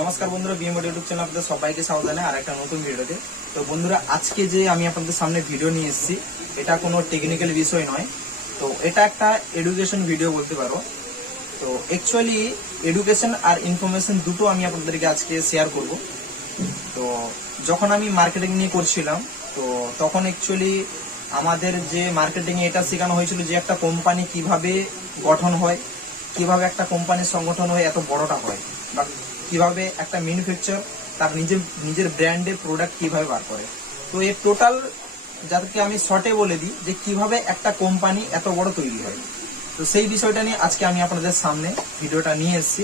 নমস্কার বন্ধুরা BMO YouTube channel আপনাদের সবাইকে স্বাগত জানাই আর একটা নতুন ভিডিওতে। তো বন্ধুরা, আজকে যে আমি আপনাদের সামনে ভিডিও নিয়ে এসেছি, এটা কোনো টেকনিক্যাল বিষয় নয়। তো এটা একটা এডুকেশন ভিডিও বলতে পারো। তো অ্যাকচুয়ালি এডুকেশন আর ইনফরমেশন দুটো আমি আপনাদেরকে আজকে শেয়ার করব। তো যখন আমি মার্কেটিং নিয়ে করছিলাম, তো তখন অ্যাকচুয়ালি আমাদের যে মার্কেটিং এটা শেখানো হয়েছিল যে একটা কোম্পানি কীভাবে গঠন হয়, কীভাবে একটা কোম্পানির সংগঠন হয়ে, এত বড়টা হয়। বা কীভাবে একটা ম্যানুফ্যাকচার তার নিজের নিজের ব্র্যান্ডের প্রোডাক্ট কীভাবে বার করে। তো এর টোটাল যাদেরকে আমি শর্টে বলে দিই যে কীভাবে একটা কোম্পানি এত বড় তৈরি হয়। তো সেই বিষয়টা নিয়ে আজকে আমি আপনাদের সামনে ভিডিওটা নিয়ে এসেছি।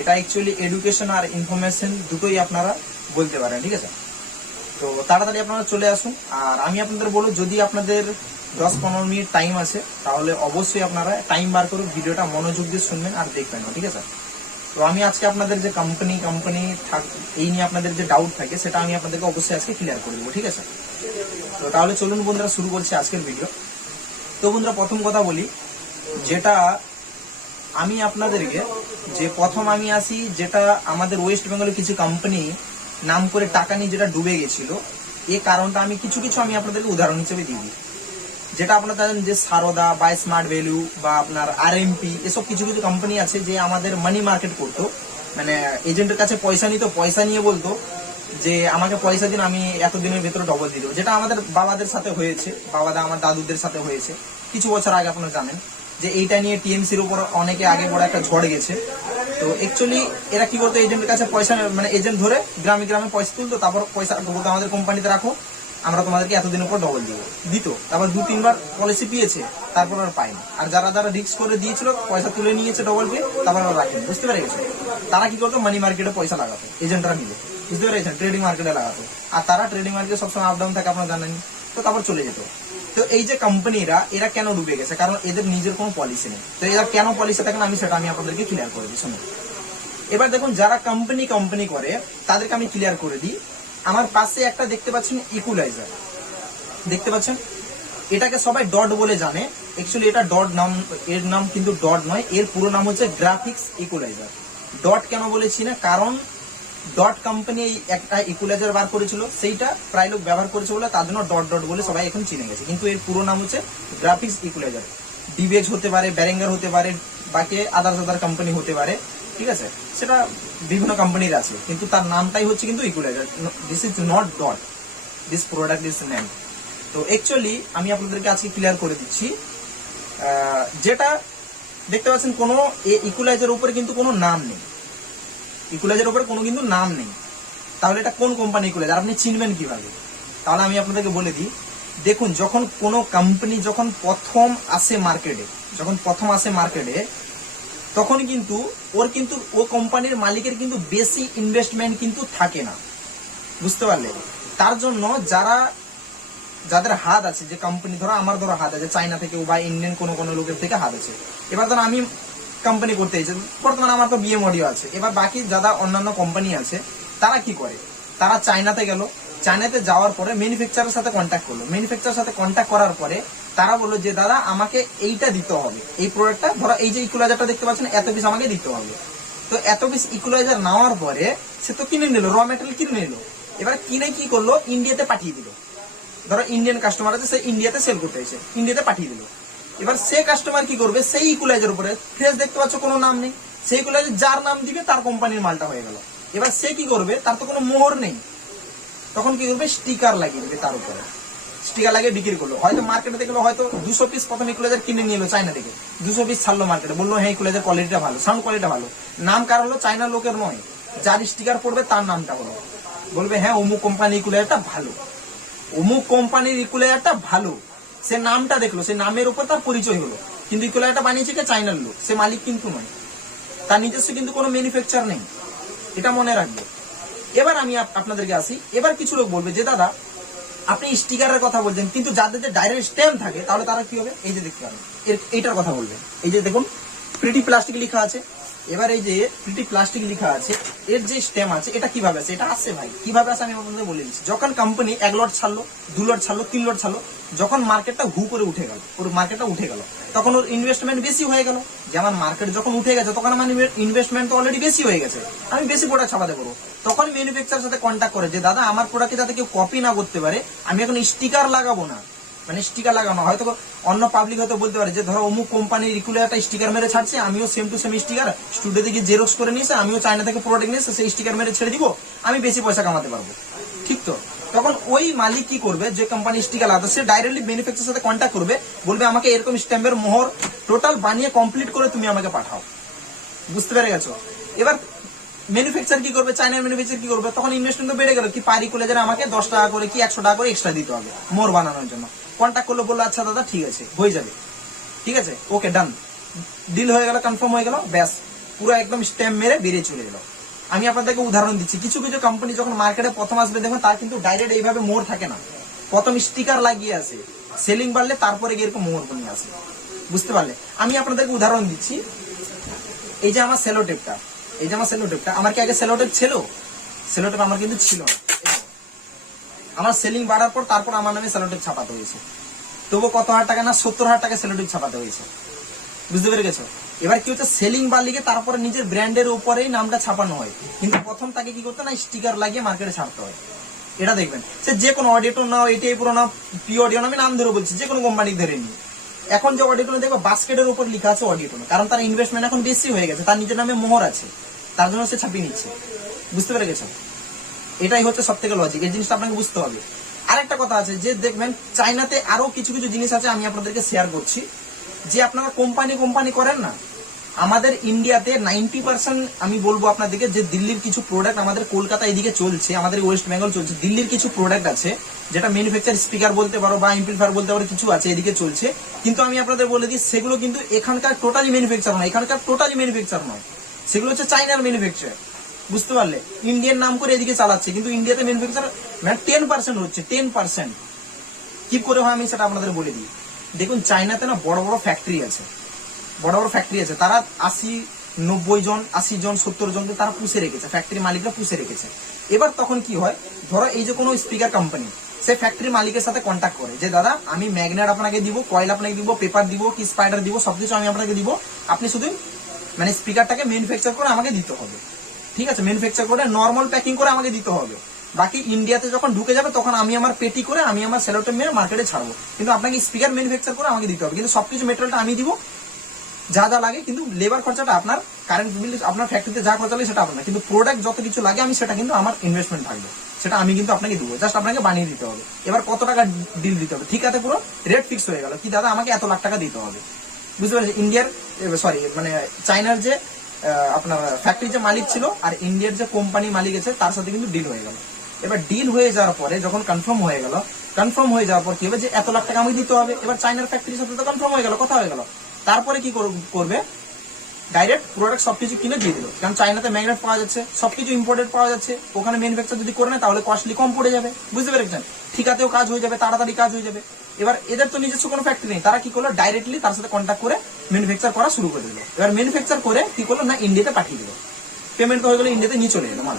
এটা অ্যাকচুয়ালি এডুকেশন আর ইনফরমেশন দুটোই আপনারা বলতে পারেন, ঠিক আছে? তো তাড়াতাড়ি আপনারা চলে আসুন। আর আমি আপনাদের বলব, যদি আপনাদের দশ পনেরো মিনিট টাইম আছে, তাহলে অবশ্যই আপনারা টাইম বার করে ভিডিওটা মনোযোগ দিয়ে শুনবেন আর দেখবেন ঠিক আছে? তো আমি আজকে আপনাদের যে কোম্পানি কোম্পানি এই নিয়ে আপনাদের যে ডাউট থাকে, সেটা আমি আপনাদেরকে অবশ্যই আজকে ক্লিয়ার করে দেবো, ঠিক আছে? তো তাহলে চলুন বন্ধুরা, শুরু করছি আজকের ভিডিও তো বন্ধুরা, প্রথম কথা বলি, যেটা আমি আপনাদেরকে, যে প্রথম আমি আসি, যেটা আমাদের ওয়েস্ট বেঙ্গলের কিছু কোম্পানি নাম করে টাকা নিয়ে যেটা ডুবে গেছিল এই কারণটা আমি কিছু কিছু আমি আপনাদেরকে উদাহরণ হিসেবে দিই। যেটা আপনারা জানেন যে সারদা বা স্মার্ট ভ্যালু বা আপনার আর এসব কিছু কিছু কোম্পানি আছে যে আমাদের মানি মার্কেট করতো। মানে এজেন্টের কাছে পয়সা নিত, পয়সা নিয়ে বলতো যে আমাকে পয়সা দিন, আমি এতদিনের ভেতরে ডবল দেবো। যেটা আমাদের বাবাদের সাথে হয়েছে, বাবাদা আমার দাদুদের সাথে হয়েছে। কিছু বছর আগে আপনারা জানেন যে এইটা নিয়ে টিএমসির উপর অনেকে আগে বড় একটা ঝড় গেছে। তো অ্যাকচুয়ালি এরা কি করতো এজেন্টের কাছে পয়সা মানে এজেন্ট ধরে গ্রামে গ্রামে পয়সা তুলতো, তারপর পয়সা আমাদের কোম্পানিতে রাখো। আমরা তোমাদেরকে এতদিনের পর ডবল দিব। দিত। তারপর দু, তিনবার পলিসি পেয়েছে, তারপর আর পাইনি আর যারা যারা রিস্ক করে দিয়েছিল, পয়সা তুলে নিয়েছে ডবল পেয়ে, তারপর আর রাখেনি। বুঝতে পেরে গেছে? তারা কি করতো? মানি মার্কেটে পয়সা লাগাতো এজেন্টরা মিলে। বুঝতে পেরেছেন ট্রেডিং মার্কেটে লাগাতো। আর তারা ট্রেডিং মার্কেটে সবসময় আপ ডাউন থাকে, আপনারা জানেন। তো তারপর চলে যেত। তো এই যে কোম্পানিরা এরা কেন ডুবে গেছে? কারণ এদের নিজের কোনো পলিসি নেই। তো এরা কেন পলিসি থাকে না? আমি সেটা আমি আপনাদেরকে ক্লিয়ার করে দিই। শুনুন এবার দেখুন, যারা কোম্পানি কোম্পানি করে, তাদেরকে আমি ক্লিয়ার করে দিই। আমার পাশে একটা দেখতে পাচ্ছেন ইকুলাইজার দেখতে পাচ্ছেন? এটাকে সবাই ডট বলে জানে। অ্যাকচুয়ালি এটা ডট নাম, এর নাম কিন্তু ডট নয়, এর পুরো নাম হচ্ছে গ্রাফিক্স ইকুলাইজার ডট কেন বলেছি না? কারণ ডট কোম্পানি একটা ইকুলাইজার বার করেছিল, সেইটা প্রায় লোক ব্যবহার করেছে বলে তার জন্য ডট ডট বলে সবাই এখন চিনে গেছে। কিন্তু এর পুরো নাম হচ্ছে গ্রাফিক্স ইকুলাইজার ডিবেজ হতে পারে ব্যারেঙ্গার হতে পারে, বাকি আদার্স আদার কোম্পানি হতে পারে। ঠিক আছে? সেটা বিভিন্ন কোম্পানির আছে, কিন্তু তার নামটাই হচ্ছে কিন্তু equaliser this is not dot this product is name তো অ্যাকচুয়ালি আমি আপনাদেরকে আজকে ক্লিয়ার করে দিচ্ছি। যেটা দেখতে পাচ্ছেন কোনো ইকুলাইজার উপরে কিন্তু কোনো নাম নেই। ইকুলাইজার উপরে কোনো কিন্তু নাম নেই। তাহলে এটা কোন কোম্পানি ইকুলাইজার আপনি চিনবেন কীভাবে? তাহলে আমি আপনাদেরকে বলে দিই। দেখুন, যখন কোনো কোম্পানি যখন প্রথম আসে মার্কেটে যখন প্রথম আসে মার্কেটে তখন কিন্তু ওর কিন্তু ও কোম্পানির মালিকের কিন্তু বেশি ইনভেস্টমেন্ট কিন্তু থাকে না। বুঝতে পারলে? তার জন্য যারা, যাদের হাত আছে, যে কোম্পানি ধরো আমার ধরো হাত আছে চাইনা থেকে বা ইন্ডিয়ান কোনো কোনো লোকের থেকে হাত আছে। এবার ধরো আমি কোম্পানি করতে এসেছি, বর্তমানে আমার তো বিএম অডিও আছে। এবার বাকি যারা অন্যান্য কোম্পানি আছে, তারা কি করে? তারা চায়নাতে গেল, চায়নাতে যাওয়ার পরে ম্যানুফ্যাকচারের সাথে কন্ট্যাক্ট করল। ম্যানুফ্যাকচারের সাথে কন্ট্যাক্ট করার পরে তারা বলল যে, দাদা, আমাকে এইটা দিতে হবে। এই প্রোডাক্টটা ধরো এই যে ইকুলাইজারটা দেখতে পাচ্ছেন, এত পিস আমাকে দিতে হবে। তো এত পিস ইকুলাইজার নেওয়ার পরে সে তো কিনে নিল র মেটেরিয়াল কিনে নিল। এবার কিনে কি করল? ইন্ডিয়াতে পাঠিয়ে দিল। ধরো ইন্ডিয়ান কাস্টমার আছে, সে ইন্ডিয়াতে সেল করতে এসে ইন্ডিয়াতে পাঠিয়ে দিল। এবার সে কাস্টমার কি করবে? সেই ইকুলাইজার উপরে। ফ্রেশ দেখতে পাচ্ছ, কোনো নাম নেই। সেই ইকুলাইজার যার নাম দিবে, তার কোম্পানির মালটা হয়ে গেল। এবার সে কি করবে? তার তো কোনো মোহর নেই। তখন কি করবে? স্টিকার লাগিয়ে দেবে তার উপরে। স্টিকার লাগিয়ে বিক্রি করল। হয়তো মার্কেটে দেখল, হয়তো দুশো পিস প্রথম ইকুলাইজার কিনে নিয়ে এলো চাইনা থেকে। দুশো পিস ছাড়লো মার্কেটে বলল হ্যাঁ ইকুলাইজার কোয়ালিটিটা ভালো সাউন্ড কোয়ালিটিটা ভালো। নাম কার হলো? চাইনা লোকের নয়। যার স্টিকার পড়বে তার নামটা হলো বলবে হ্যাঁ অমুক কোম্পানি ইকুলাইজারটা ভালো। অমুক কোম্পানির ইকুলাইজারটা ভালো। সে নামটা দেখল, সে নামের উপর তার পরিচয় হলো। কিন্তু ইকুলাইজারটা বানিয়েছে কে? চাইনার লোক। সে মালিক কিন্তু নয়। তার নিজস্ব কিন্তু কোনো ম্যানুফ্যাকচার নেই। এটা মনে রাখবে। এবার আমি আপনাদেরকে আসি। এবার কিছু লোক বলবে যে, দাদা আপনি স্টিকারের কথা বলছেন, কিন্তু যাদের যে ডাইরেক্ট স্ট্যাম্প থাকে, তাহলে তারা কি হবে? এই যে দেখতে পারেন এইটার কথা বলবেন। এই যে দেখুন প্রিটি প্লাস্টিক লিখা আছে। এবার এই যে প্রিটি প্লাস্টিক লেখা আছে, এর যে স্টেম আছে, এটা কীভাবে আছে? এটা আসছে ভাই। কীভাবে আছে আমি আপনাদের বলে দিচ্ছি। যখন কোম্পানি এক লট ছাড়লো, দু লট ছাড়লো, তিন লট ছাড়লো, যখন মার্কেটটা হু করে উঠে গেল, ওর মার্কেটটা উঠে গেল, তখন ওর ইনভেস্টমেন্ট বেশি হয়ে গেল। যেমন মার্কেট যখন উঠে গেছে, তখন আমার ইনভেস্টমেন্ট তো অলরেডি বেশি হয়ে গেছে। আমি বেশি প্রোডাক্ট ছাপাতে পারব। তখন ম্যানুফ্যাকচার সাথে কন্ট্যাক্ট করে যে, দাদা, আমার প্রোডাক্টে যাতে কেউ কপি না করতে পারে, আমি এখন স্টিকার লাগাবো না। মানে স্টিকার লাগানো। হয়তো অন্য পাবলিক হয়তো বলতে পারে যে, ধরো অমুক কোম্পানি রিকুলার একটা স্টিকার মেরে ছাড়ছে, আমিও same to same sticker studio থেকে জেরক্স করে নিয়েছে, আমিও চায়না থেকে প্রোডাক্ট নিয়েছে সেই স্টিকার মেরে ছেড়ে দিব, আমি বেশি পয়সা কামাতে পারব। ঠিক তো? তখন ওই মালিক কি করবে, যে কোম্পানি স্টিকার লাগাতে, সে ডাইরেক্টলি ম্যানুফ্যাকচার সাথে কন্ট্যাক্ট করবে, বলবে আমাকে এরকম স্ট্যাম্পের মোহর টোটাল বানিয়ে কমপ্লিট করে তুমি আমাকে পাঠাও। বুঝতে পেরে গেছো? এবার ম্যানুফ্যাকচার কি করবে চাইনার ম্যানুফ্যাকচার কি করবে, তখন ইনভেস্টমেন্ট তো বেড়ে গেল, কি পারি কলেজের আমাকে দশ টাকা করে, কি একশো টাকা করে এক্সট্রা দিতে হবে মোর বানানোর জন্য। কন্ট্যাক্ট করল, বলল আচ্ছা দাদা, ঠিক আছে, হয়ে যাবে। ঠিক আছে? ওকে ডান ডিল হয়ে গেল কনফার্ম হয়ে গেল, ব্যাস। পুরো একদম স্ট্যাম্প মেরে বেরিয়ে চলে গেল। আমি আপনাদেরকে উদাহরণ দিচ্ছি। কিছু কিছু কোম্পানি যখন মার্কেটে প্রথম আসবে, দেখুন, তার কিন্তু ডাইরেক্ট এইভাবে মোড় থাকে না। প্রথম স্টিকার লাগিয়ে আসে। সেলিং বাড়লে তারপরে গিয়ে এরকম মোড় নিয়ে আসে। বুঝতে পারলে? আমি আপনাদেরকে উদাহরণ দিচ্ছি। এই যে আমার সেলো টেপটা এই যে আমার সেলো টেপটা আমার কি আগে সেলোটেপ ছিল? সেলোটেপ আমার কিন্তু ছিল না। আমার সেলিং বাড়ার পর তারপর আমার নামে সেলো টেপ ছাপাতে হয়েছে। তবু কত হাজার টাকা না সত্তর হাজার টাকা সেলো টেপ ছাপাতে হয়েছে। বুঝতে পেরে গেছো? এবার কি হচ্ছে সেলিং বাড়লিকে তারপরে নিজের ব্র্যান্ডের উপরেই নামটা ছাপানো হয়। কিন্তু প্রথম তাকে কি করতে না স্টিকার লাগিয়ে মার্কেটে ছাড়তে হয়। এটা দেখবেন। সে যে কোনো অডিটো নাও এটাই পুরো নাও পি অডিও আমি নাম ধরে বলছি, যে কোনো কোম্পানি ধরে নিই এখন যে অডিটো দেখো বাস্কেটের উপর লেখা আছে অডিটো কারণ তার ইনভেস্টমেন্ট এখন বেশি হয়ে গেছে, তার নিজের নামে মোহর আছে। তার জন্য সে ছাপিয়ে নিচ্ছে। বুঝতে পেরে গেছো? এটাই হচ্ছে সব থেকে লজিক এই জিনিসটা আপনাকে বুঝতে হবে। আরেকটা কথা আছে, যে দেখবেন চাইনাতে আরও কিছু কিছু জিনিস আছে আমি আপনাদেরকে শেয়ার করছি। যে আপনারা কোম্পানি কোম্পানি করেন না, আমাদের ইন্ডিয়াতে নাইনটি পার্সেন্ট আমি বলব আপনাদেরকে যে দিল্লির কিছু প্রোডাক্ট আমাদের কলকাতা এদিকে চলছে, আমাদের ওয়েস্ট বেঙ্গল চলছে, দিল্লির কিছু প্রোডাক্ট আছে, যেটা ম্যানুফ্যাকচার স্পিকার বলতে পারো বা এমপ্লিফায়ার বলতে পারো কিছু আছে এদিকে চলছে। কিন্তু আমি আপনাদের বলে দিই, সেগুলো কিন্তু এখানকার টোটালি ম্যানুফ্যাকচার নয়, এখানকার টোটালি ম্যানুফ্যাকচার নয়। সেগুলো হচ্ছে চাইনার ম্যানুফ্যাকচার বুঝতে পারলে? ইন্ডিয়ান নাম করে এদিকে চালাচ্ছে, কিন্তু ইন্ডিয়াতে ম্যানুফ্যাকচার মানে টেন পার্সেন্ট হচ্ছে টেন পার্সেন্ট কি করে হয় আমি সেটা আপনাদের বলে দিই। দেখুন চাইনাতে না বড় বড় ফ্যাক্টরি আছে। বড় বড় ফ্যাক্টরি আছে। তারা আশি, নব্বই জন, আশি জন, সত্তর জনকে তারা পুষে রেখেছে ফ্যাক্টরি মালিকরা পুষে রেখেছে। এবার তখন কি হয়? ধরো এই যে কোনো স্পিকার কোম্পানি সে ফ্যাক্টরি মালিকের সাথে কন্ট্যাক্ট করে যে, দাদা, আমি ম্যাগনেট আপনাকে দিব, কয়েল আপনাকে দিব, পেপার দিব, কি স্পাইডার দিব, সবকিছু আমি আপনাকে দিব। আপনি শুধু মানে স্পিকারটাকে ম্যানুফ্যাকচার করে আমাকে দিতে হবে। ঠিক আছে ম্যানুফ্যাকচার করে নর্মাল প্যাকিং করে আমাকে দিতে হবে। বাকি ইন্ডিয়াতে যখন ঢুকে যাবে, তখন আমি আমার পেটি করে, আমি আমার সেলোটে মেরে মার্কেটে ছাড়বো। কিন্তু আপনাকে স্পিকার ম্যানুফ্যাকচার করে আমাকে দিতে হবে। কিন্তু সবকিছু মেটেরিয়ালটা আমি দিব। যা যা লাগে, কিন্তু লেবার খরচাটা আপনার কারেন্ট বিল আপনার ফ্যাক্টরিতে যা খরচা লাগে সেটা আপনার। কিন্তু প্রোডাক্ট যত কিছু লাগে, আমি সেটা কিন্তু আমার ইনভেস্টমেন্ট থাকবে। সেটা আমি কিন্তু আপনাকে দেবো। জাস্ট আপনাকে বানিয়ে দিতে হবে। এবার কত টাকা ডিল দিতে হবে? ঠিক আছে, পুরো রেট ফিক্স হয়ে গেল। কি দাদা, আমাকে এত লাখ টাকা দিতে হবে। বুঝতে পারছি ইন্ডিয়ার সরি মানে চাইনার যে আপনার ফ্যাক্টরি যে মালিক ছিল আর ইন্ডিয়ার যে কোম্পানি মালিক আছে, তার সাথে কিন্তু ডিল হয়ে গেল। এবার ডিল হয়ে যাওয়ার পরে, যখন কনফার্ম হয়ে গেল কনফার্ম হয়ে যাওয়ার পর কি হবে যে এত লাখ টাকা আমাকে দিতে হবে? এবার চাইনার ফ্যাক্টরির সাথে তো কনফার্ম হয়ে গেল, কথা হয়ে গেল। তারপরে কি কর- করবে? ডাইরেক্ট প্রোডাক্ট সবকিছু কিনে দিয়ে দিল। কারণ চাইনাতে ম্যাগনেট পাওয়া যাচ্ছে, সবকিছু ইম্পোর্টেড পাওয়া যাচ্ছে। ওখানে ম্যানুফ্যাকচার যদি করে নেয়, তাহলে কস্টলি কম পড়ে যাবে। বুঝতে পেরেছেন? ঠিকাতেও কাজ হয়ে যাবে, তাড়াতাড়ি কাজ হয়ে যাবে। এবার এদের তো নিজস্ব কোনো ফ্যাক্টরি নেই। তারা কি করল? ডাইরেক্টলি তার সাথে কন্ট্যাক্ট করে ম্যানুফ্যাকচার করা শুরু করে দিল। এবার ম্যানুফ্যাকচার করে কি করল? না ইন্ডিয়াতে পাঠিয়ে দিল। পেমেন্ট তো হয়ে গেলো ইন্ডিয়াতে নিয়ে চলে এলো, মাল।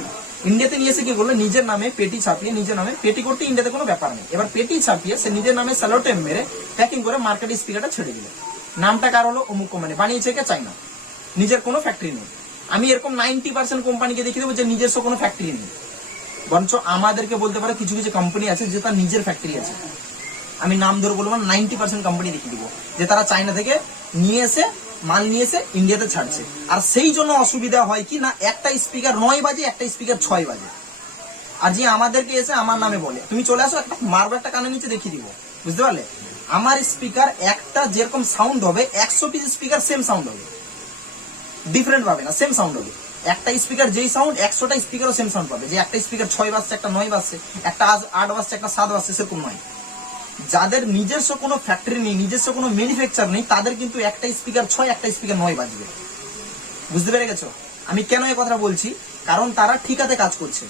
ইন্ডিয়াতে নিয়ে এসে কি করল? নিজের নামে পেটি ছাপিয়ে, নিজের নামে পেটি করতে ইন্ডিয়াতে কোনো ব্যাপার নেই। এবার পেটি ছাপিয়ে সে নিজের নামে স্যালোটেম মেরে প্যাকিং করে মার্কেটে স্পিকারটা ছেড়ে দিল। নামটা কার হলো? অমুক কোম্পানি বানিয়েছে কে? চাইনা নিজের কোনো ফ্যাক্টরি নেই। আমি এরকম নাইনটি পার্সেন্ট কোম্পানিকে দেখিয়ে দেবো যে নিজস্ব কোনো ফ্যাক্টরি নেই। বরঞ্চ আমাদেরকে বলতে পারে কিছু কিছু কোম্পানি আছে যে তার নিজের ফ্যাক্টরি আছে। আমি নাম ধরে বলব নাইনটি পার্সেন্ট কোম্পানি দেখিয়ে দিব। যে তারা চাইনা থেকে নিয়ে এসে, মাল নিয়ে এসে ইন্ডিয়াতে ছাড়ছে। আর সেই জন্য অসুবিধা হয় কি না, একটা স্পিকার নয় বাজে, একটা স্পিকার ছয় বাজে। আর যে আমাদেরকে এসে আমার নামে বলে, তুমি চলে আসো, একটা মারবো, একটা কানে নিচে দেখিয়ে দিব। বুঝতে পারলে? আমার স্পিকার একটা যেরকম সাউন্ড হবে, একশো পিস স্পিকার সেম সাউন্ড হবে। ডিফারেন্ট পাবে না সেম সাউন্ড হবে। একটা স্পিকার যেই সাউন্ড একশোটা স্পিকারও সেম সাউন্ড পাবে। যে একটা স্পিকার ছয় বাজছে, একটা নয় বাজছে, একটা আট বাজছে, একটা সাত বাজছে, সেরকম নয়। যাদের নিজস্ব কোনো ফ্যাক্টরি নেই, নিজস্ব কোনো ম্যানুফ্যাকচার নেই, তাদের কিন্তু একটা স্পিকার ছয়, একটা স্পিকার নয় বাজবে। বুঝতে পেরে গেছো? আমি কেন এই কথাটা বলছি? কারণ তারা ঠিকাতে কাজ করছে।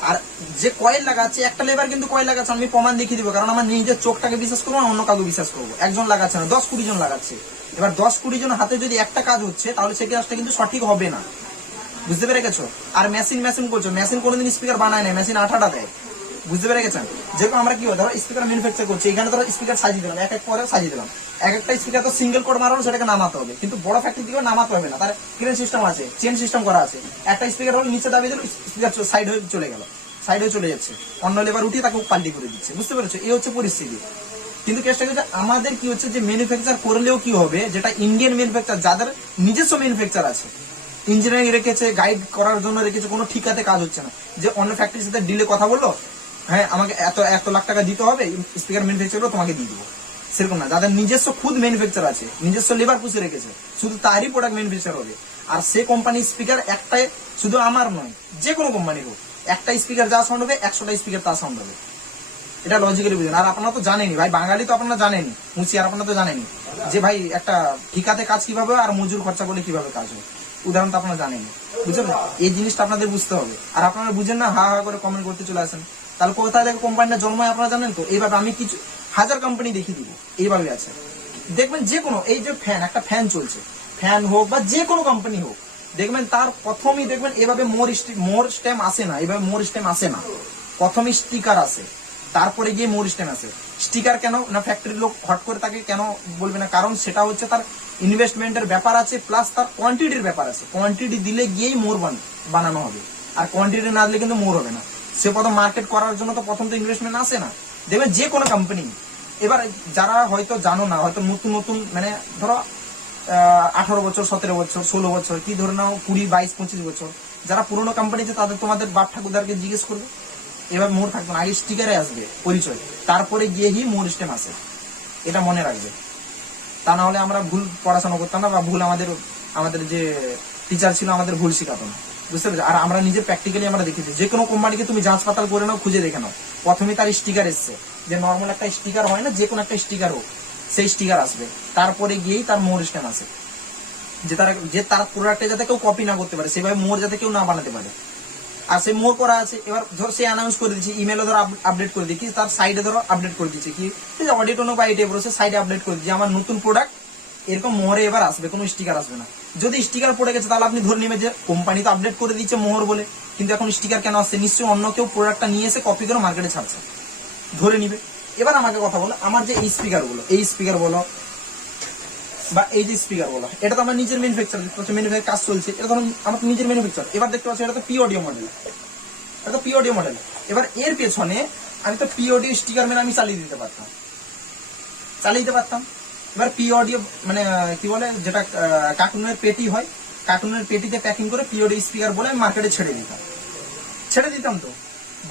আর যে কয়েল লাগাচ্ছে, একটা লেবার কিন্তু কয়েল লাগাচ্ছে, আমি প্রমাণ দেখিয়ে দিব, কারণ আমার নিজের চোখটাকে বিশ্বাস করব না, অন্য কাউকে বিশ্বাস করব। একজন লাগাচ্ছে না, দশ কুড়ি জন লাগাচ্ছে। এবার দশ কুড়ি জন হাতে যদি একটা কাজ হচ্ছে, তাহলে সেই কাজটা কিন্তু সঠিক হবে না। বুঝতে পেরে গেছো? আর মেশিন মেশিন করছ মেশিন কোনোদিন স্পিকার বানায় না মেশিন আঠাটা দেয়। বুঝতে পেরে গেছেন? যেরকম আমরা কি ধরো স্পিকার ম্যানুফ্যাকচার করছি, এখানে ধরো স্পিকার সাজিয়ে দিলাম, এক এক করে সাজিয়ে দিলাম। এক একটা স্পিকার তো সিঙ্গেল কোড মারানো, সেটাকে নামাতে হবে। কিন্তু বড় ফ্যাক্টরি দিকে নামাতে হবে না। তার ক্রেন সিস্টেম আছে চেন সিস্টেম করা আছে। একটা স্পিকার হলো নিচে দাবিয়ে দিল স্পিকার সাইড হয়ে চলে গেল। সাইড হয়ে চলে যাচ্ছে। অন্য লেবার উঠিয়ে তাকে পাল্টি করে দিচ্ছে। বুঝতে পেরেছ? এই হচ্ছে পরিস্থিতি। কিন্তু কেসটা হচ্ছে, আমাদের কি হচ্ছে যে ম্যানুফ্যাকচার করলেও কি হবে, যেটা ইন্ডিয়ান ম্যানুফ্যাকচার যাদের নিজস্ব ম্যানুফ্যাকচার আছে ইঞ্জিনিয়ারিং রেখেছে গাইড করার জন্য রেখেছে, কোনো ঠিকাতে কাজ হচ্ছে না। যে অন্য ফ্যাক্টরির সাথে ডিলে কথা বলল হ্যাঁ আমাকে এত এত লাখ টাকা দিতে হবে স্পিকার ম্যানুফ্যাকচার করে তোমাকে দিয়ে দেবো। সেরকম না, যাদের নিজস্ব খুদ ম্যানুফ্যাকচার আছে, নিজস্ব লেবার পুষে রেখেছে, শুধু তারই প্রোডাক্ট ম্যানুফ্যাকচার হবে। আর সে কোম্পানির স্পিকার একটাই শুধু আমার নয়, যে কোনো কোম্পানির হোক, একটা স্পিকার যা সাউন্ড হবে, একশোটা স্পিকার তার সাউন্ড হবে। এটা লজিক্যালি বুঝেন আর আপনারা তো জানেনই, ভাই, বাঙালি তো আপনারা জানেনই, মুসি আর আপনারা তো জানেনই, যে ভাই, একটা ঠিকাতে কাজ কীভাবে আর মজুর খরচা করলে কীভাবে কাজ হয়? উদাহরণ তো আপনারা জানেনই বুঝলেন এই জিনিসটা আপনাদের বুঝতে হবে। আর আপনারা বুঝেন না, হা হা করে কমেন্ট করতে চলে আসেন। তাহলে কোথায় থেকে কোম্পানিটা জন্ম হয় আপনারা জানেন তো? এইভাবে আমি কিছু হাজার কোম্পানি দেখিয়ে দিব। এইভাবে আছে। দেখবেন যে কোনো এই যে ফ্যান একটা ফ্যান চলছে। ফ্যান হোক বা যে কোনো কোম্পানি হোক, দেখবেন তার প্রথমই দেখবেন এভাবে মোর মোর স্টেম আসে না। এভাবে মোর স্টেম আসে না। প্রথমে স্টিকার আসে। তারপরে গিয়ে মোর স্টেম আসে। স্টিকার কেন না ফ্যাক্টরির লোক হট করে তাকে কেন বলবে না? কারণ সেটা হচ্ছে তার ইনভেস্টমেন্টের ব্যাপার আছে প্লাস তার কোয়ান্টিটির ব্যাপার আছে। কোয়ান্টিটি দিলে গিয়েই মোর বানানো হবে। আর কোয়ান্টিটি না দিলে কিন্তু মোর হবে না। সে প্রথম মার্কেট করার জন্য তো প্রথম তো ইনভেস্টমেন্ট আসে না। দেখবেন যে কোনো কোম্পানি এবার যারা হয়তো জানো না, হয়তো নতুন নতুন মানে ধরো আঠারো বছর, সতেরো বছর, ষোলো বছর, কি ধরে নাও, কুড়ি, বাইশ, পঁচিশ বছর, যারা পুরোনো কোম্পানিতে তাদের তোমাদের বাপ ঠাকুরদারকে জিজ্ঞেস করবে। এবার মোড় থাকবে না, আগে স্টিকারে আসবে পরিচয়, তারপরে গিয়েই মোড় স্টেম আসে। এটা মনে রাখবে। তা না হলে আমরা ভুল পড়াশোনা করতাম না, বা ভুল আমাদের আমাদের যে টিচার ছিল আমাদের ভুল শেখাতো। না বুঝতে পেরেছ? আর আমরা নিজে প্র্যাকটিক্যালি আমরা দেখেছি, যে কোনো কোম্পানিকে তুমি যাঁচ পাতাল করে নাও, খুঁজে দেখে নাও। প্রথমে তার স্টিকার এসছে, যে নর্মাল একটা স্টিকার হয় না, যে কোনো একটা স্টিকার হোক, সেই স্টিকার আসবে। তারপরে গিয়েই তার মোর স্ট্যাম্প আসে যে তার যে তার প্রোডাক্টে যাতে কেউ কপি না করতে পারে, সেভাবে মোর যাতে কেউ না বানাতে পারে। আর সে মোর করা আছে, এবার ধর সে অ্যানাউন্স করে দিচ্ছে ইমেলে ধরো আপডেট করে দিচ্ছি তার সাইডে ধরো আপডেট করে দিচ্ছে কি অডিট অনু বা এই টাইপের সাইডে আপডেট করে দিচ্ছে আমার নতুন প্রোডাক্ট এরকম মোহরে এবার আসবে, কোনো স্টিকার আসবে না। যদি স্টিকার পড়ে গেছে, তাহলে আপনি ধরে নেবেন যে কোম্পানি তো আপডেট করে দিচ্ছে মোহর বলে। কিন্তু এখন স্টিকার কেন আসছে? নিশ্চয়ই অন্য কেউ প্রোডাক্টটা নিয়ে এসে কপি করে মার্কেটে ছাড়ছে। ধরে নিবে। এবার আমাকে কথা বলো, আমার যে এই স্পিকারগুলো, এই স্পিকার বলো, বা এই যে স্পিকার বলো, এটা তো আমার নিজের ম্যানুফ্যাকচার দেখতে পাচ্ছি ম্যানুফ্যাকচার কাজ চলছে, এটা তো আমার নিজের ম্যানুফ্যাকচার এবার দেখতে পাচ্ছি এটা তো পি অডিও মডেল এটা তো পি অডিও মডেল এবার এর পেছনে আমি তো পি অডিও স্টিকার মেনে আমি চালিয়ে দিতে পারতাম। চালিয়ে দিতে পারতাম। এবার পি অডিও মানে কি বলে, যেটা কার্টুনের পেটি হয় কার্টুনের পেটিতে প্যাকিং করে পি অডিও স্পিকার বলে আমি মার্কেটে ছেড়ে দিতাম। ছেড়ে দিতাম তো।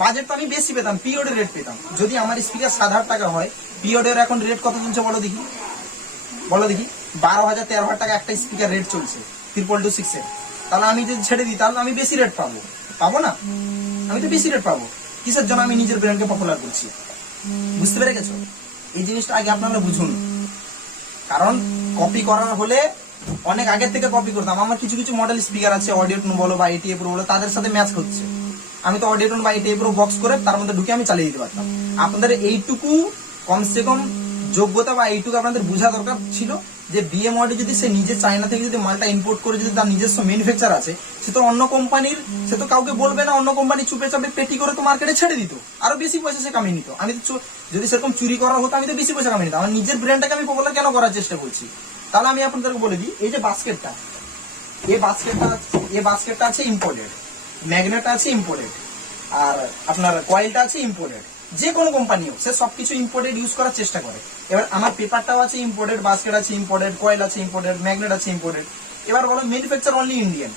বাজেট তো আমি বেশি পেতাম পিওডের রেট পেতাম। যদি আমার স্পিকার সাত হাজার টাকা হয় পিওডের এখন রেট কত চলছে বলো দেখি? বলো দেখি। বারো হাজার, তেরো হাজার টাকা একটা স্পিকার রেট চলছে ত্রিপল টু সিক্স এর। তাহলে আমি যদি ছেড়ে দিই, তাহলে আমি বেশি রেট পাবো। পাবো না? আমি তো বেশি রেট পাবো। কিসের জন্য আমি নিজের ব্র্যান্ডকে পপুলার করছি? বুঝতে পেরে গেছো এই জিনিসটা আগে আপনারা বুঝুন। কারণ কপি করার হলে অনেক আগের থেকে কপি করতাম। আমার কিছু কিছু মডেল স্পিকার আছে অডিও টোন বলো বা এটিএ প্রো বলো, তাদের সাথে ম্যাচ হচ্ছে। আমি তো অডিও টোন বা A T A pro box করে তার মধ্যে ঢুকে আমি চালিয়ে দিতে পারতাম। আপনাদের এইটুকু, কমসে কম যোগ্যতা বা এইটুকু আপনাদের বোঝা দরকার ছিল। যে বিএম অডি যদি সে নিজে চায়না থেকে যদি মালটা ইম্পোর্ট করে, যদি তার নিজস্ব ম্যানুফ্যাকচার আছে, সে তো অন্য কোম্পানির সে তো কাউকে বলবে না অন্য কোম্পানি চুপে চাপে পেটি করে তো মার্কেটে ছেড়ে দিত। আরও বেশি পয়সা সে কামিয়ে নিত। আমি তো যদি সেরকম চুরি করা হতো, আমি তো বেশি পয়সা কামিয়ে নিতাম। আমার নিজের ব্র্যান্ডটাকে আমি পপুলার কেন করার চেষ্টা করছি? তাহলে আমি আপনাদেরকে বলে দিই, এই যে বাস্কেটটা, এই বাস্কেটটা এই বাস্কেটটা আছে ইম্পোর্টেড ম্যাগনেট আছে ইম্পোর্টেড আর আপনার কয়েলটা আছে ইম্পোর্টেড যে কোনো কোম্পানি হোক, সে সবকিছু ইম্পোর্টেড ইউজ করার চেষ্টা করে। এবার আমার পেপারটাও আছে ইম্পোর্টেড বাস্কেট আছে ইম্পোর্টেড কয়েল আছে ইম্পোর্টেড ম্যাগনেট আছে ইম্পোর্টেড এবার বলো ম্যানুফ্যাকচার অনলি ইন্ডিয়ান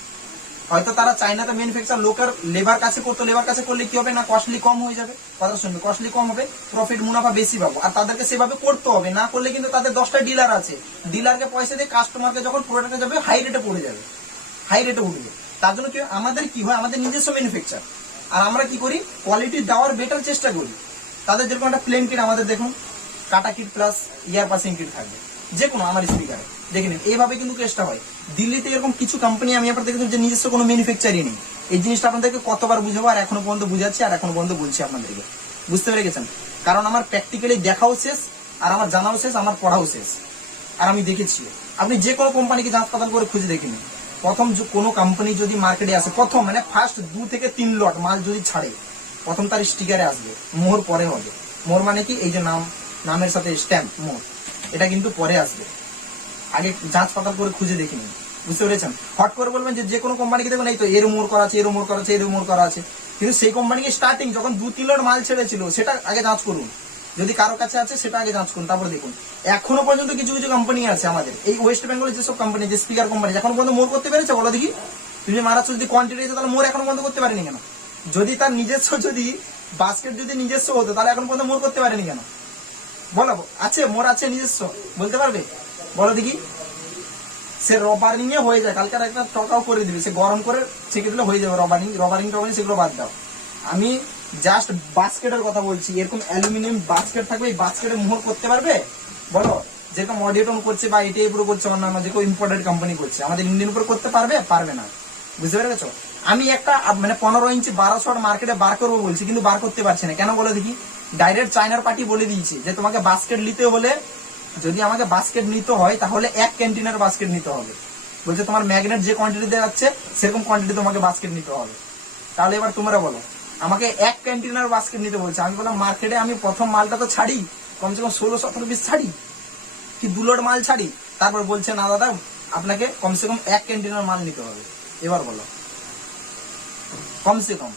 হয়তো তারা চাইনাতে ম্যানুফ্যাকচার লোকের লেবার কাছে করতো লেবার কাছে করলে কি হবে না? কস্টলি কম হয়ে যাবে। কথা শুনবে কস্টলি কম হবে প্রফিট মুনাফা বেশি পাবো। আর তাদেরকে সেভাবে করতে হবে, না করলে কিন্তু তাদের দশটা ডিলার আছে। ডিলারকে পয়সা দিয়ে কাস্টমারকে যখন প্রোডাক্টে যাবে হাই রেটে পড়ে যাবে। হাই রেটে উঠবে। তার জন্য কি? আমাদের কি হয়? আমাদের নিজস্ব ম্যানুফ্যাকচার আর আমরা কি করি? কোয়ালিটি দেওয়ার বেটার চেষ্টা করি। তাদের যেরকম একটা প্লেন কিট আমাদের দেখুন কাটা kit plus year passing kit থাকবে। যে কোনো আমার স্পিকার দেখে নিন, এইভাবে কিন্তু কেসটা হয়। দিল্লিতে এরকম কিছু কোম্পানি আমি আপনাদের দেখেছি যে নিজস্ব কোনো ম্যানুফ্যাকচারই নেই। এই জিনিসটা আপনাদেরকে কতবার বুঝাবো আর এখনও পর্যন্ত বুঝাচ্ছি আর এখনও পর্যন্ত বলছি আপনাদেরকে। বুঝতে পেরে গেছেন কারণ আমার প্র্যাকটিক্যালি দেখাও শেষ, আর আমার জানাও শেষ, আমার পড়াও শেষ। আর আমি দেখেছি। আপনি যে কোনো কোম্পানিকে যাঁচ পাতাল করে খুঁজে দেখে নিন। প্রথম কোনো কোম্পানি যদি মার্কেটে আসে, প্রথম মানে ফার্স্ট দু থেকে তিন লট মাল যদি ছাড়ে প্রথম তার স্টিকারে আসবে। মোহর পরে হবে। মোহর মানে কি? এই যে নাম, নামের সাথে স্ট্যাম্প মোহর। এটা কিন্তু পরে আসবে। আগে যাঁচ পাতাল করে খুঁজে দেখে নিন বুঝতে পেরেছেন? হট করে বলবেন যে যে কোনো কোম্পানিকে দেখুন, এই তো এর মোড় করা আছে, এর মোড় করা আছে, এর মোড় করা আছে। কিন্তু সেই কোম্পানিকে স্টার্টিং যখন দু, তিন লট মাল ছেড়েছিল, সেটা আগে যাঁচ করুন। যদি কারও কাছে আছে, সেটা আগে যাঁচ করুন, তারপরে দেখুন। এখনও পর্যন্ত কিছু কিছু কোম্পানি আছে আমাদের। এই ওয়েস্ট বেঙ্গলের যেসব কোম্পানি যে স্পিকার কোম্পানি এখনও পর্যন্ত মোড় করতে পেরেছে? বলো দেখি। তুমি মারাচ্ছ যদি কোয়ান্টিটি তাহলে মোড় এখনও পর্যন্ত করতে পারেনি কেন? যদি তার নিজস্ব যদি বাস্কেট যদি নিজস্ব হতো, তাহলে এখন পর্যন্ত মোড় করতে পারেনি কেন? বলো, আছে, মোর আছে নিজস্ব, বলতে পারবে? বলো দেখি। সে রবারিং এ হয়ে যায়, কালকার একটা টকাও করে দিবে, সে গরম করে ছেঁকে দিলে হয়ে যাবে রবারিং রবারিং টবারিং সেগুলো বাদ দাও। আমি জাস্ট বাস্কেটের কথা বলছি, এরকম অ্যালুমিনিয়াম বাস্কেট থাকবে, এই বাস্কেটে মোহর করতে পারবে? বলো যেরকম অডিওটন করছে বা এটাই পুরো করছে, অন্যান্য যে কেউ ইম্পোর্টেড কোম্পানি করছে, আমাদের ইন্ডিয়ান উপর করতে পারবে? পারবে না। বুঝতে পেরেছ? আমি একটা মানে পনেরো ইঞ্চি বারো শট মার্কেটে বার করব বলছি, কিন্তু বার করতে পারছি না। কেন বলে দেখি? ডাইরেক্ট চাইনার পার্টি বলে দিয়েছে যে, তোমাকে বাস্কেট নিতে হলে, যদি আমাকে বাস্কেট নিতে হয়, তাহলে এক ক্যান্টিনের বাস্কেট নিতে হবে। বলছে, তোমার ম্যাগনেট যে কোয়ান্টিটিতে যাচ্ছে সেরকম কোয়ান্টিটি তোমাকে বাস্কেট নিতে হবে। তাহলে এবার তোমরা বলো, আমাকে এক ক্যান্টিনার বাস্কেট নিতে বলছে। আমি বললাম মার্কেটে আমি প্রথম মালটা তো ছাড়ি, কমসে কম ষোলো সতেরো পিস ছাড়ি, কি দুলোড মাল ছাড়ি? তারপর বলছে, না দাদা, আপনাকে কমসে কম এক ক্যান্টিনার মাল নিতে হবে। এবার বলো। কমসে কম।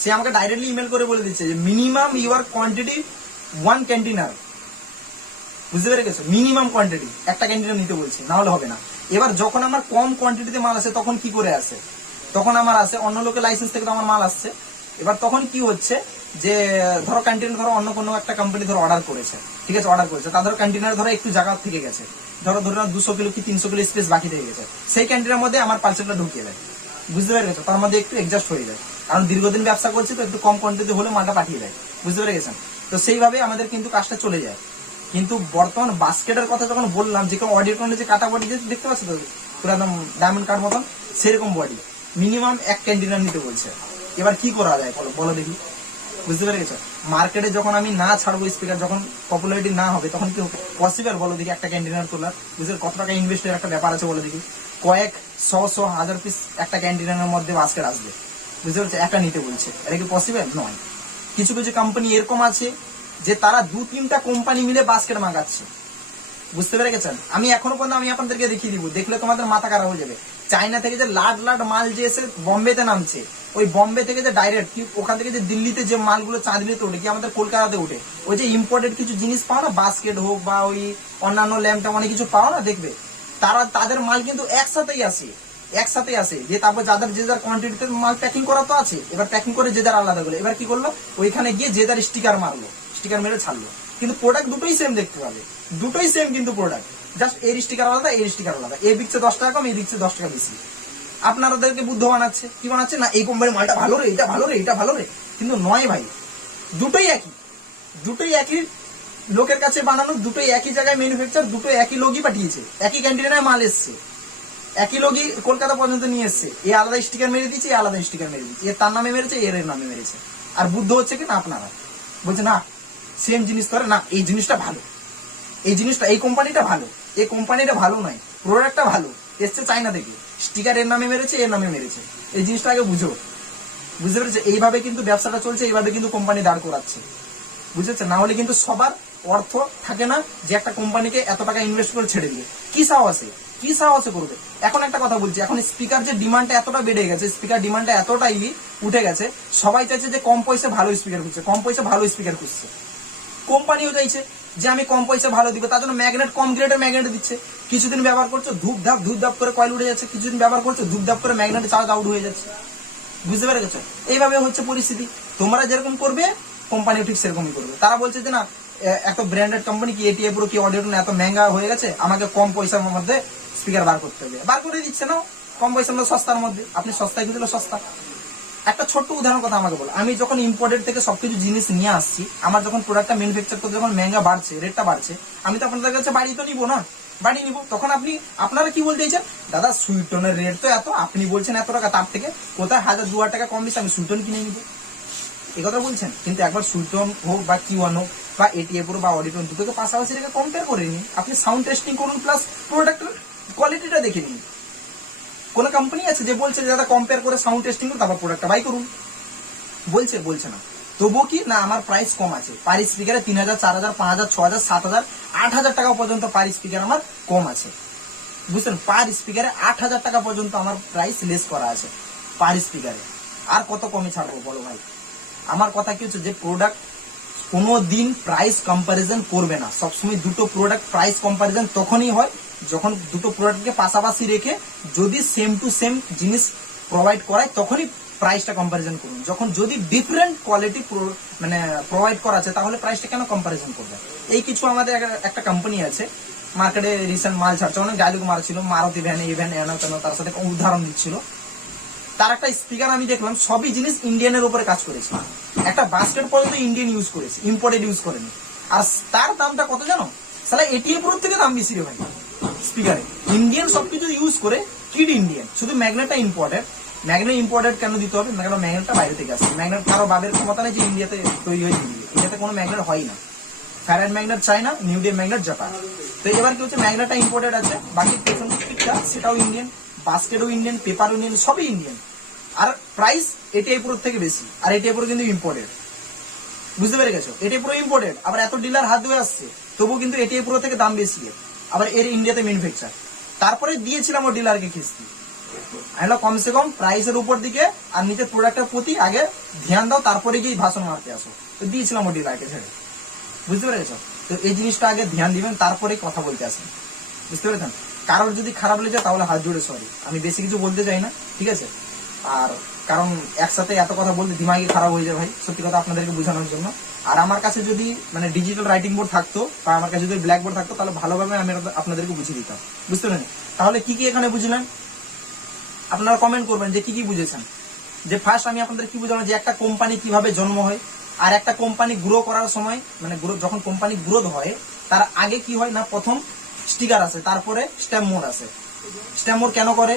সে আমাকে ডাইরেক্টলি ইমেল করে বলে দিচ্ছে যে minimum your quantity one container বুঝতে পেরে গেছো? মিনিমাম কোয়ান্টিটি একটা ক্যান্টিনার নিতে বলছে, না হলে হবে না। এবার যখন আমার কম কোয়ান্টিটিতে মাল আসে, তখন কি করে আসে? তখন আমার আসে, অন্য লোকের লাইসেন্স থেকে তো আমার মাল আসছে। এবার তখন কি হচ্ছে যে, ধরো ক্যান্টিন ধরো অন্য কোনো একটা কোম্পানি ধরো অর্ডার করেছে, ঠিক আছে অর্ডার করেছে। তাদের ক্যান্টিনার ধরো একটু জায়গা থেকে গেছে। ধরো ধরো দুশো কিলো কি তিনশো কিলো স্পেস বাকি থেকে গেছে। সেই ক্যান্টিনের মধ্যে আমার পার্সেলটা ঢুকিয়ে দেয়। বুঝতে পেরে তার মধ্যে একটু এডজাস্ট হয়ে যায়। কারণ দীর্ঘদিন ব্যবসা করছি তো, একটু কম কোয়ান্টিটি হলে মালটা পাঠিয়ে দেয়। বুঝতে পেরে গেছেন তো সেইভাবে আমাদের কিন্তু কাজটা চলে যায়। কিন্তু বর্তমান বাস্কেটের কথা যখন বললাম, যে কোনো অডিও যে কাটা বডি দেখতে পাচ্ছ তো? পুরো একদম ডায়মন্ড কার্ড মতন? সেরকম বডি মিনিমাম এক ক্যান্টিনার নিতে বলছে। এবার কি করা যায় বলো? বলো দেখি। বুঝতে পেরে গেছো মার্কেটে যখন আমি না ছাড়বো স্পিকার যখন পপুলারিটি না হবে, তখন কি পসিবল বলো দেখি একটা ক্যান্টিনার তোলার। বুঝতে কত টাকা ইনভেস্টের একটা ব্যাপার আছে বলো দেখি। কয়েক, শ শ, হাজার পিস একটা ক্যান্টিনারের মধ্যে বাস্কেট আসবে। বুঝতে পারছ একটা নিতে বলছে। এটা কি পসিবল নয়। কিছু কিছু কোম্পানি এরকম আছে যে তারা দু, তিনটা কোম্পানি মিলে বাস্কেট মাগাচ্ছে। বুঝতে পেরে গেছেন আমি এখনও পর্যন্ত আমি আপনাদেরকে দেখিয়ে দিব। দেখলে তোমাদের মাথা খারাপ হয়ে যাবে। চায়না থেকে যে লাট লাট মাল যে এসে বম্বেতে নামছে, ওই বম্বে থেকে যে ডাইরেক্ট ওখান থেকে যে দিল্লিতে যে মালগুলো চাঁদনিতে ওঠে, কি আমাদের কলকাতাতে ওঠে, ওই যে ইম্পোর্টেড কিছু জিনিস পাও না? বাস্কেট হোক বা ওই অন্যান্য ল্যাম্পটা অনেক কিছু পাও না? দেখবে। তারা তাদের মাল কিন্তু একসাথেই আসে একসাথে আসে যে তারপর যাদের যে যার কোয়ান্টিটিতে মাল প্যাকিং করা তো আছে, এবার প্যাকিং করে যে যার আলাদা করে। এবার কি করল? ওইখানে গিয়ে যে যার স্টিকার মারলো স্টিকার মেরে ছাড়লো। কিন্তু প্রোডাক্ট দুটোই সেম দেখতে পাবে। দুটোই সেম কিন্তু প্রোডাক্ট জাস্ট এর স্টিকার আলাদা, এর স্টিকার আলাদা। এ দিচ্ছে দশ টাকা কম এই দিচ্ছে দশ টাকা বেশি। আপনাদেরকে বুদ্ধ বানাচ্ছে। কি বানাচ্ছে? না, এই কোম্পানির মালটা ভালো রে, এটা ভালো রে, এটা ভালো রে। কিন্তু নয় ভাই, দুটোই একই। দুটোই একই লোকের কাছে বানানো দুটোই একই জায়গায় ম্যানুফ্যাকচার দুটো একই লোকই পাঠিয়েছে। একই ক্যান্টিনে মাল এসছে। একই লোকই কলকাতা পর্যন্ত নিয়ে এসছে। এ আলাদা স্টিকার মেরে দিচ্ছে এ আলাদা স্টিকার মেরে দিচ্ছে এ তার নামে মেরেছে এর নামে মেরেছে। আর বুদ্ধ হচ্ছে কি না আপনারা? বলছে, না সেম জিনিস ধরে না, এই জিনিসটা ভালো। এই জিনিসটা, এই কোম্পানিটা ভালো। এই কোম্পানিটা ভালো নয়। প্রোডাক্টটা ভালো। এসছে চাইনা থেকে। স্টিকার এর নামে মেরেছে, এর নামে মেরেছে। এই জিনিসটা আগে বুঝো। বুঝতে পেরেছে? এইভাবে কিন্তু ব্যবসাটা চলছে, এইভাবে কিন্তু কোম্পানি দাঁড় করাচ্ছে। বুঝেছে না হলে কিন্তু সবার অর্থ থাকে না যে একটা কোম্পানিকে এত টাকা ইনভেস্ট করে ছেড়ে দিয়ে কি সাহসে কি সাহসে করবে? এখন একটা কথা বলছি, এখন স্পিকার যে ডিমান্ডটা এতটা বেড়ে গেছে স্পিকার ডিমান্ডটা এতটাই উঠে গেছে, সবাই চাইছে যে কম পয়সা ভালো স্পিকার খুঁজছে, কম পয়সা ভালো স্পিকার খুঁজছে। কোম্পানিও চাইছে যে আমি কম পয়সা ভালো দিব, তার জন্য ম্যাগনেট কম গ্রেডের ম্যাগনেট দিচ্ছে। কিছুদিন ব্যবহার করছ ধূপ ধাপ ধূপ ধাপ করে কয়েল উঠে যাচ্ছে, কিছুদিন ব্যবহার করছ ধূপ ধাপ করে ম্যাগনেট চার্জ আউট হয়ে যাচ্ছে। বুঝতে পেরে গেছো এইভাবে হচ্ছে পরিস্থিতি। তোমরা যেরকম করবে কোম্পানিও ঠিক সেরকমই করবে। তারা বলছে যে না এত ব্র্যান্ডেড কোম্পানি কি এটিএ পুরো কি অডিও এত মেঙ্গা হয়ে গেছে? আমাকে কম পয়সার মধ্যে স্পিকার বার করতে হবে। বার করে দিচ্ছে না কম পয়সার মধ্যে সস্তার মধ্যে। আপনি সস্তায় কিনলে সস্তা। একটা ছোট্ট উদাহরণ কথা আমাকে বলো। আমি যখন ইম্পোর্টেড থেকে সবকিছু জিনিস নিয়ে আসছি, আমার যখন প্রোডাক্টটা ম্যানুফ্যাকচার করতে যখন মেঙ্গা বাড়ছে রেটটা বাড়ছে, আমি তো আপনাদের কাছে বাড়ি তো নিবো না। বাড়ি নিবো। তখন আপনি, আপনারা কি বলতে চাইছেন? দাদা সুইটনের রেট তো এত। আপনি বলছেন এত টাকা, তার থেকে কোথায় হাজার দু টাকা কম বেশি? আমি সুইটন কিনে নিবো। এ কথা বলছেন। কিন্তু একবার সুইটন হোক বা কিউ ওয়ান হোক বা এটিএ পুরো বা অডিটন দুটোকে পাশাপাশি রেখে কম্পেয়ার করে নিন। আপনি সাউন্ড টেস্টিং করুন প্লাস প্রোডাক্টের কোয়ালিটিটা দেখে নিন। কোন কোম্পানি আছে যে বলছে দাদা কম্পেয়ার করে সাউন্ড টেস্টিং করুন, তারপর প্রোডাক্টটা বাই করুন। বলছে বলছে না। তবুও কি? না, আমার প্রাইস কম আছে। পার স্পিকারে তিন হাজার চার হাজার পাঁচ হাজার ছ হাজার সাত হাজার আট হাজার টাকা পর্যন্ত পার স্পিকার আমার কম আছে। বুঝছেন? পার স্পিকারে আট হাজার টাকা পর্যন্ত আমার প্রাইস লেস করা আছে পার স্পিকারে আর কত কমে ছাড়বো বলো ভাই? আমার কথা কি হচ্ছে? যে প্রোডাক্ট কোনো দিন প্রাইস কম্পারিজন করবে না। সবসময় দুটো প্রোডাক্ট প্রাইস কম্পারিজন তখনই হয়, যখন দুটো প্রোডাক্টকে পাশাপাশি রেখে যদি সেম টু সেম জিনিস প্রোভাইড করায়, তখনই প্রাইসটা কম্পারিজন করুন। যখন যদি ডিফারেন্ট কোয়ালিটি মানে প্রোভাইড করা আছে, তাহলে প্রাইসটা কেন কম্পারিজন করবে? এই কিছু আমাদের একটা- কোম্পানি আছে মার্কেটে রিসেন্ট মাল ছাড়ছে। অনেক ডায়লগ মারছিল মারুতি ভ্যান, এই ভ্যান এনা তেন তার সাথে উদাহরণ দিচ্ছিল। তার একটা স্পিকার আমি দেখলাম, সবই জিনিস ইন্ডিয়ানের উপরে কাজ করেছে। একটা বাস্কেট পর্যন্ত ইন্ডিয়ান ইউজ করেছে ইম্পোর্টেড ইউজ করেনি। আর তার দামটা কত জানো? সালা এটিএম প্রো থেকে দাম বেশি রে ভাই। স্পিকারে ইন্ডিয়ান সবকিছু ইউজ করে কিড ইন্ডিয়ান শুধু ম্যাগনেটটা ইম্পোর্টেড ম্যাগনেট ইম্পোর্টেড কেন দিতে হবে? কারণ ম্যাগনেটটা বাইরে থেকে আসছে। ম্যাগনেট কারও বাবের ক্ষমতা নেই যে ইন্ডিয়াতে তৈরি হয়ে দিবে ইন্ডিয়াতে কোনো ম্যাগনেট হয় না। Ferrite magnet China neodymium magnet Japan তো এবার কি হচ্ছে? ম্যাগনেটটা ইম্পোর্টেড আছে। বাকি পেছন সেটাও ইন্ডিয়ান বাস্কেটও ইন্ডিয়ান পেপার ইন্ডিয়ান সবই Indian R price A T I pro থেকে বেশি, আর এটিআই প্রো কিন্তু ইম্পোর্টেড বুঝতে পেরে গেছো? এটিআই প্রো ইম্পোর্টেড আবার এত ডিলার হাত ধুয়ে আসছে তবু কিন্তু এটিআই প্রো থেকে দাম বেশি। আবার এর ইন্ডিয়াতে ম্যানুফ্যাকচার তারপরে দিয়েছিলাম ও ডিলারকে কিস্তি। আমি কমসে কম প্রাইসের উপর দিকে আর নিচের প্রোডাক্টের প্রতি আগে ধ্যান দাও, তারপরে গিয়ে ভাষণ মারতে আসো। তো দিয়েছিলাম ও ডিলারকে ছেড়ে। বুঝতে পেরেছ তো এই জিনিসটা আগে ধ্যান দিবেন, তারপরে কথা বলতে আসেন। বুঝতে পেরেছেন? কারোর যদি খারাপ লেগে যায়, তাহলে হাত জোড়ে সরি। আমি বেশি কিছু বলতে চাই না, ঠিক আছে? আর কারণ একসাথে এত কথা বলতে দিমাগে খারাপ হয়ে যায় ভাই, সত্যি কথা আপনাদেরকে বোঝানোর জন্য। আর আমার কাছে যদি মানে ডিজিটাল রাইটিং বোর্ড থাকতো বা আমার কাছে যদি ব্ল্যাক বোর্ড থাকতো, তাহলে ভালোভাবে আমি আপনাদেরকে বুঝিয়ে দিতাম। বুঝতে পেরেছেন তাহলে কি কি এখানে বুঝলেন? আপনারা কমেন্ট করবেন যে কি কি বুঝেছেন। যে ফার্স্ট আমি আপনাদের কি বুঝালাম যে একটা কোম্পানি কীভাবে জন্ম হয়, আর একটা কোম্পানি গ্রো করার সময় মানে যখন কোম্পানি গ্রোথ হয়, তার আগে কি হয় না প্রথম স্টিকার আছে, তারপরে স্ট্যাম্প মোড আছে। স্ট্যাম্প মোড কেন করে?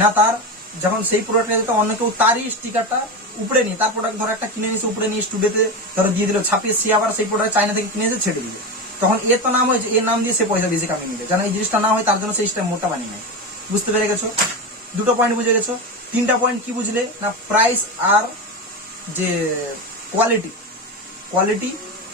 না তার যখন সেই প্রোডাক্টটা অন্য কেউ তারই স্টিকারটা উপরে নিয়ে, তার প্রোডাক্ট ধরো একটা কিনে নিয়েছে উপরে নিয়ে স্টুডিওতে ধরো দিয়ে দিল, ছাপিয়ে সে আবার সেই প্রোডাক্ট চাইনা থেকে কিনে ছেড়ে দিল। তখন এর তো নাম হয়েছে, এর নাম দিয়ে সে পয়সা বেশি কামিয়ে নিবে। যেন এই জিনিসটা না হয়, তার জন্য সেই স্ট্যাম্প মোডটা বানিয়ে নেয়। বুঝতে পেরে গেছো? দুটো পয়েন্ট বুঝে গেছো? তিনটা পয়েন্ট কি বুঝলে? না প্রাইস আর যে কোয়ালিটি কোয়ালিটি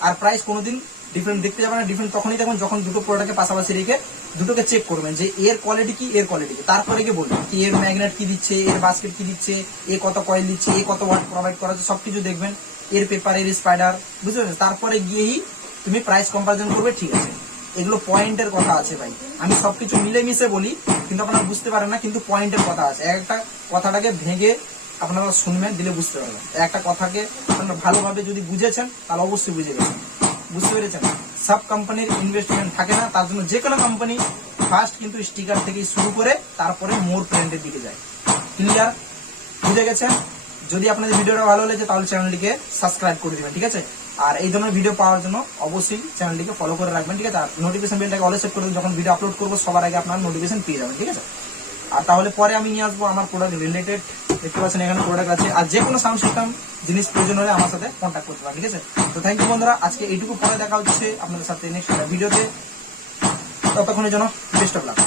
আর প্রাইস কোনোদিন ডিফারেন্ট দেখতে যাবে না ডিফারেন্ট তখনই দেখবেন যখন দুটো প্রোডাক্টকে পাশাপাশি রেখে দুটোকে চেক করবেন যে এর কোয়ালিটি কি, এর কোয়ালিটি কি। তারপরে গিয়ে বলবেন কি এর ম্যাগনেট কি দিচ্ছে, এর বাস্কেট কি দিচ্ছে, এ কত কয়েল দিচ্ছে, এ কত ওয়াট প্রোভাইড করা হচ্ছে, সবকিছু দেখবেন। এর পেপার এর স্পাইডার বুঝতে পারছেন? তারপরে গিয়েই তুমি প্রাইস কম্পারিজন করবে, ঠিক আছে। এগুলো পয়েন্টের কথা আছে ভাই। আমি সবকিছু মিলেমিশে বলি, কিন্তু আপনারা বুঝতে পারেন না, কিন্তু পয়েন্টের কথা আছে। একটা কথাটাকে ভেঙে আপনারা শুনবেন, দিলে বুঝতে পারবেন। একটা কথাকে আপনারা ভালোভাবে যদি বুঝেছেন, তাহলে অবশ্যই বুঝে গেছেন। বুঝতে পেরেছেন? সব কোম্পানির ইনভেস্টমেন্ট থাকে না, তার জন্য যে কোনো কোম্পানি ফার্স্ট কিন্তু স্টিকার থেকে শুরু করে তারপরে মোর প্রিন্টের দিকে যায়। ক্লিয়ার বুঝে গেছেন? যদি আপনাদের ভিডিওটা ভালো লেগে তাহলে চ্যানেলটিকে সাবস্ক্রাইব করে দিবেন, ঠিক আছে? আর এই ধরনের ভিডিও পাওয়ার জন্য অবশ্যই চ্যানেলটিকে ফলো করে রাখবেন, ঠিক আছে? আর নোটিফিকেশন বেলটাকে অলে সেট করে যখন ভিডিও আপলোড করব, সবার আগে আপনার নোটিফিকেশন পেয়ে যাবেন, ঠিক আছে? আর তাহলে পরে আমি নিয়ে আসব আমার প্রোডাক্ট রিলেটেড দেখতে পাচ্ছেন এখানে প্রোডাক্ট আছে। আর যে কোনো সাউন্ড সিস্টেম জিনিস প্রয়োজন হলে আমার সাথে কন্ট্যাক্ট করতে পারেন, ঠিক আছে? তো থ্যাংক ইউ বন্ধুরা, আজকে এইটুকু পরে দেখা হচ্ছে আপনাদের সাথে নেক্সট ভিডিওতে ততক্ষণের জন্য বেস্ট অফ লাক